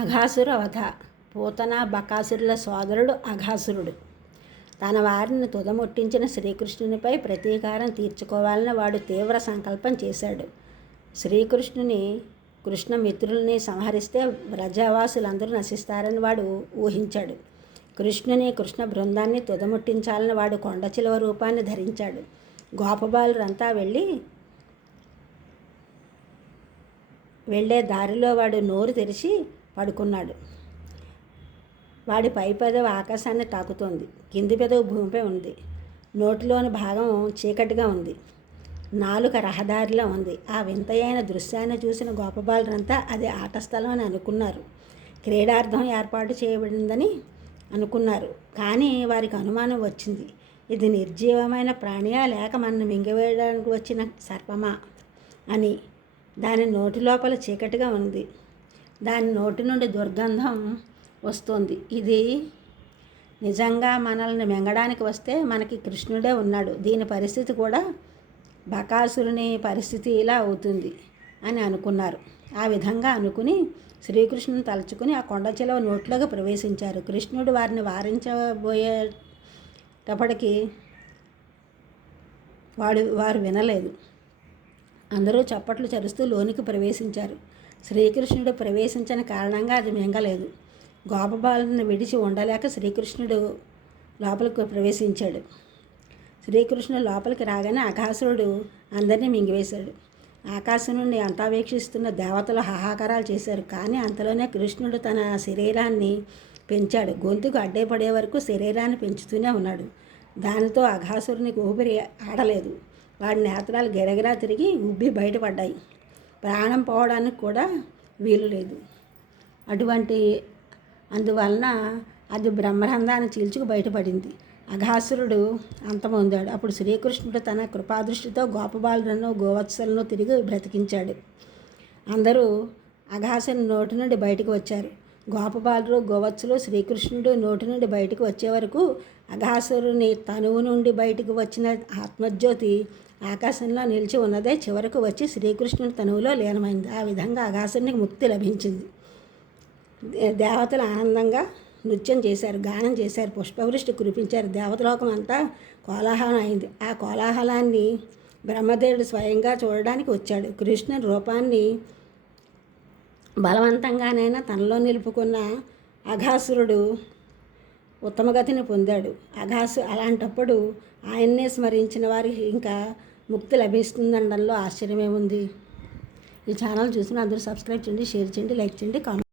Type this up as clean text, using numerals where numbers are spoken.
అఘాసుర వధ. పూతన బకాసురుల సోదరుడు అఘాసురుడు. తన వారిని తుదముట్టించిన శ్రీకృష్ణునిపై ప్రతీకారం తీర్చుకోవాలని వాడు తీవ్ర సంకల్పం చేశాడు. శ్రీకృష్ణుని కృష్ణమిత్రుల్ని సంహరిస్తే వ్రజవాసులందరూ నశిస్తారని వాడు ఊహించాడు. కృష్ణ బృందాన్ని తుదముట్టించాలని వాడు కొండచిలువ రూపాన్ని ధరించాడు. గోపబాలురంతా వెళ్ళే దారిలో వాడు నోరు తెరిచి పడుకున్నాడు. వాడి పై పెదవి ఆకాశాన్ని తాకుతోంది, కింది పెదవి భూమిపై ఉంది. నోటిలోని భాగం చీకటిగా ఉంది, నాలుక రహదారిలో ఉంది. ఆ వింతయైన దృశ్యాన్ని చూసిన గోపబాలురంతా అది ఆట స్థలం అని అనుకున్నారు. క్రీడార్థం ఏర్పాటు చేయబడిందని అనుకున్నారు. కానీ వారికి అనుమానం వచ్చింది. ఇది నిర్జీవమైన ప్రాణియా లేక మనల్ని మింగివేయడానికి వచ్చిన సర్పమా అని. దాని నోటి లోపల చీకటిగా ఉంది. దాని నోటి నుండి దుర్గంధం వస్తుంది. ఇది నిజంగా మనల్ని మింగడానికి వస్తే మనకి కృష్ణుడే ఉన్నాడు. దీని పరిస్థితి కూడా బకాసురుని పరిస్థితి ఇలా అవుతుంది అని అనుకున్నారు. ఆ విధంగా అనుకుని శ్రీకృష్ణుని తలుచుకుని ఆ కొండ చిలువ నోట్లోకి ప్రవేశించారు. కృష్ణుడు వారిని వారించబోయేటప్పటికీ వారు వినలేదు. అందరూ చప్పట్లు చరుస్తూ లోనికి ప్రవేశించారు. శ్రీకృష్ణుడు ప్రవేశించిన కారణంగా అది మింగలేదు. గోపబాలుని విడిచి ఉండలేక శ్రీకృష్ణుడు లోపలికి ప్రవేశించాడు. శ్రీకృష్ణుడు లోపలికి రాగానే అఘాసురుడు అందరినీ మింగివేశాడు. ఆకాశం నుండి అంతా వీక్షిస్తున్న దేవతలు హాహాకారాలు చేశారు. కానీ అంతలోనే కృష్ణుడు తన శరీరాన్ని పెంచాడు. గొంతుకు అడ్డేపడే వరకు శరీరాన్ని పెంచుతూనే ఉన్నాడు. దానితో అఘాసురునికి ఊపిరి ఆడలేదు. వాడి నేత్రాలు గిరగిరా తిరిగి ఉబ్బి బయటపడ్డాయి. ప్రాణం పోవడానికి కూడా వీలు లేదు. అందువలన అది బ్రహ్మరంధ్రాన్ని చీల్చుకు బయటపడింది. అఘాసురుడు అంతమొందాడు. అప్పుడు శ్రీకృష్ణుడు తన కృపాదృష్టితో గోపబాలులను గోవత్సలను తిరిగి బ్రతికించాడు. అందరూ అఘాసుని నోటి నుండి బయటకు వచ్చారు. గోపబాలురు గోవత్సలు శ్రీకృష్ణుడు నోటి నుండి బయటకు వచ్చే వరకు అఘాసురుని తనువు నుండి బయటకు వచ్చిన ఆత్మజ్యోతి ఆకాశంలో నిలిచి ఉన్నదే చివరకు వచ్చి శ్రీకృష్ణుని తనువులో లీనమైంది. ఆ విధంగా అఘాసురునికి ముక్తి లభించింది. దేవతలు ఆనందంగా నృత్యం చేశారు, గానం చేశారు, పుష్పవృష్టి కురిపించారు. దేవతలోకం అంతా కోలాహలం అయింది. ఆ కోలాహలాన్ని బ్రహ్మదేవుడు స్వయంగా చూడడానికి వచ్చాడు. కృష్ణుని రూపాన్ని బలవంతంగానైనా తనలో నిలుపుకున్న అఘాసురుడు ఉత్తమగతిని పొందాడు. అలాంటప్పుడు ఆయన్నే స్మరించిన వారికి ఇంకా ముక్తి లభిస్తుందనడంలో ఆశ్చర్యమేముంది. ఈ ఛానల్ చూసిన అందరూ సబ్స్క్రైబ్ చేయండి, షేర్ చేయండి, లైక్ చేయండి, కామెంట్